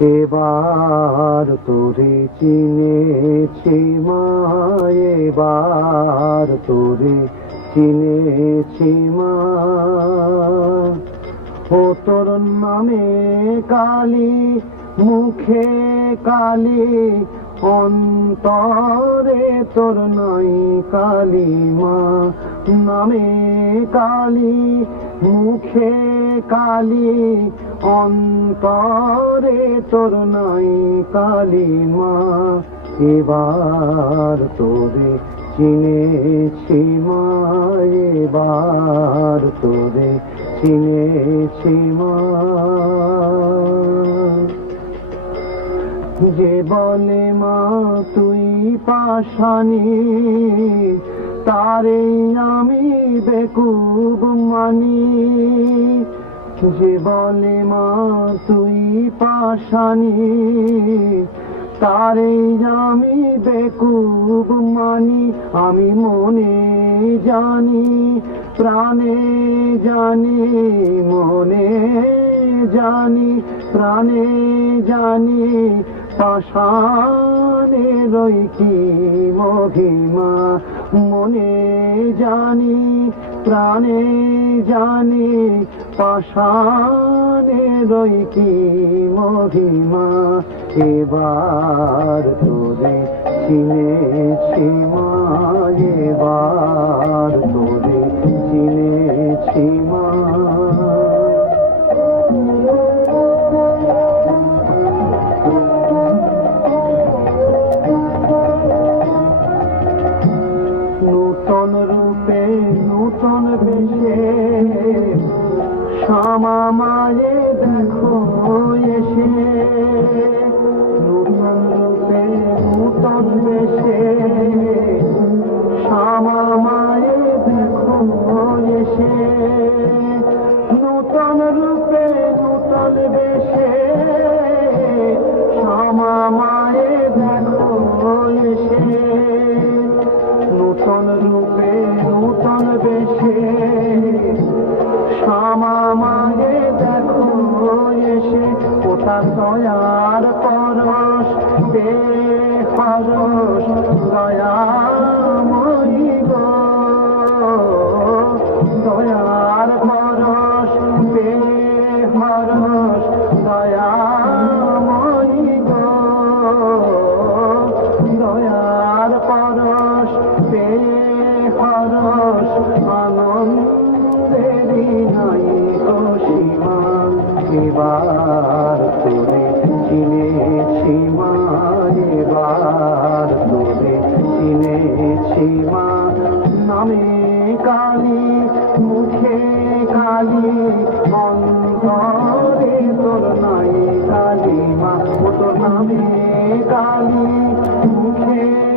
এবার তোরে চিনেছি মা, এবার তোরে চিনেছি মা। ও তোর নামে কালী, মুখে কালী, অন্তরে তোর নাই কালী মা। নামে কালী, মুখে কালী অন্তরে তোর নাই কালী মা। এবার তোরে চিনেছি মা, এবার তোরে চিনেছি মা। যে বলে মা, তুই পাশানি তারে আমি বেকুব মানি। যে বলে মা তুই পাশানি, তারে আমি বেকুব মানি, আমি মনে জানি, প্রাণে জানি, মনে জানি, প্রাণে জানি পাশানে রই কি মহিমা? মনে জানি, প্রাণে জানি পাশানে রই কি মহিমা? এবার তোরে চিনেছি। নূতন বেশে শ্যামা মায়ে দেখো এসে নূতন রূপে নূতন বেশে শ্যামা মায়ে দেখো এসে। নূতন বেশে শ্যামা মাগে দেখো এসে ওটা দয়ার পরশ বে পরশ দয়ার পরশ বে পরশ দয়াময়ী দয়ার পরশ পে হরস আনন্দেরি নাই সীমা। এবার তোরে চিনেছি মা, এবার তোরে চিনেছি মা। নামে কালী, মুখে কালী, অন্তরে তোর নাই কালী মা। তোর নামে কালী, মুখে